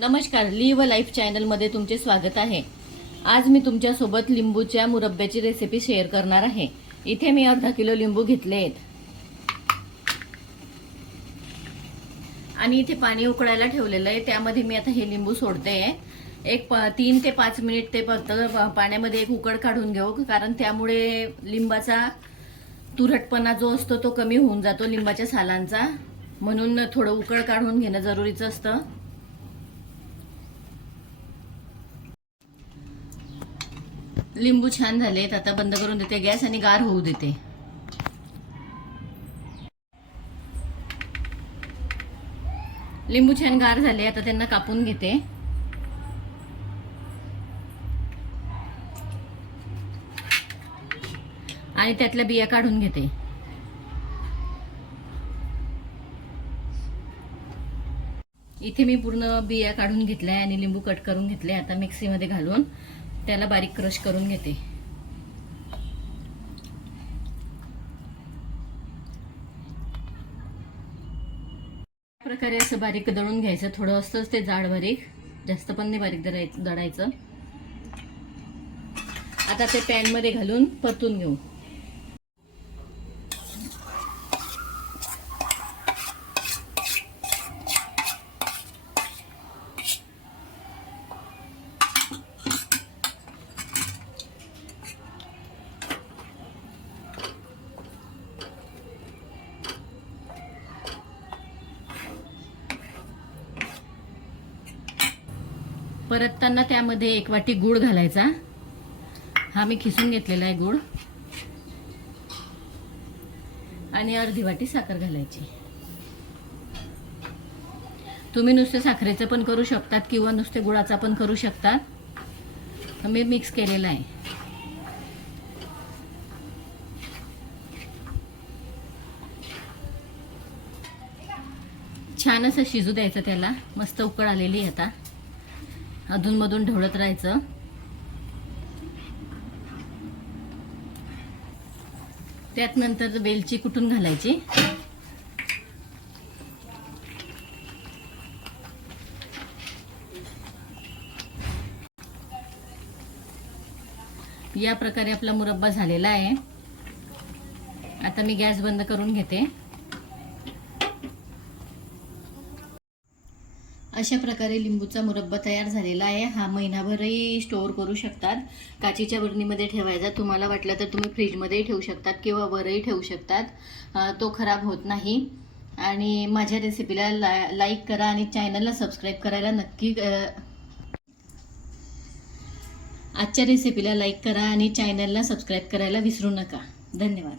नमस्कार leave life चॅनलमध्ये तुमचे स्वागत आहे. आज मी तुमच्यासोबत लिंबूच्या मुरब्ब्याची रेसिपी शेअर करणार आहे. इथे मी अर्धा किलो लिंबू घेतले आहेत. आणि इथे पाणी उकळायला ठेवलेलं आहे. त्यामध्ये मी आता हे लिंबू सोडते एक तीन ते पाच मिनिट ते फक्त पाण्यामध्ये एक उकड काढून घेऊ कारण त्यामुळे लिंबाचा तुरटपणा जो असतो तो कमी होऊन जातो लिंबाच्या सालांचा. म्हणून थोडं उकळ काढून घेणं जरुरीचं असतं. लिंबू छान झालेत आता बंद करून देते गॅस आणि गार होऊ देते. लिंबू छान गार झाले आता त्यांना कापून घेते. आणि त्यातल्या बिया काढून घेते. इथे मी पूर्ण बिया काढून घेतल्या आणि लिंबू कट करून घेतले आता मिक्सीमध्ये घालून. त्याला बारीक क्रश करून घेते. प्रकारे असं बारीक दळून घ्यायचं. थोडं असतंच ते जाड बारीक. जास्त पण नाही बारीक दळायचं दळायचं. आता ते पॅनमध्ये घालून परतून घेऊ. परतताना त्यामध्ये एक वाटी गूळ घालायचा. हा मी खिसून घेतलेला आहे गूळ. आणि अर्धी वाटी साखर घालायची. तुम्ही नुसते साखरेचं पण करू शकतात किंवा नुसते गुळाचा पण करू शकतात. मी मिक्स केलेला आहे. छान असं शिजू द्यायचं त्याला. मस्त उकळ आलेली आहे आता. अधूनमधून ढवळत राहायचं. त्यात नंतर वेलची कुटून घालायची? या प्रकारे आपला मुरब्बा झालेला आहे. आता मी गॅस बंद करून घेते. अशा प्रकारे लिंबूचा मुरब्बा तयार झालेला आहे. हा महिनाभरही स्टोअर करू शकतात. काचीच्या बरणीमध्ये ठेवायचा. तुम्हाला वाटलं तर तुम्ही फ्रीजमध्येही ठेवू शकतात किंवा वरही ठेवू शकतात. तो खराब होत नाही. आणि माझ्या रेसिपीला ला लाईक करा आणि चॅनलला सबस्क्राईब करायला नक्की आजच्या रेसिपीला लाईक करा आणि चॅनलला सबस्क्राईब करायला विसरू नका. धन्यवाद.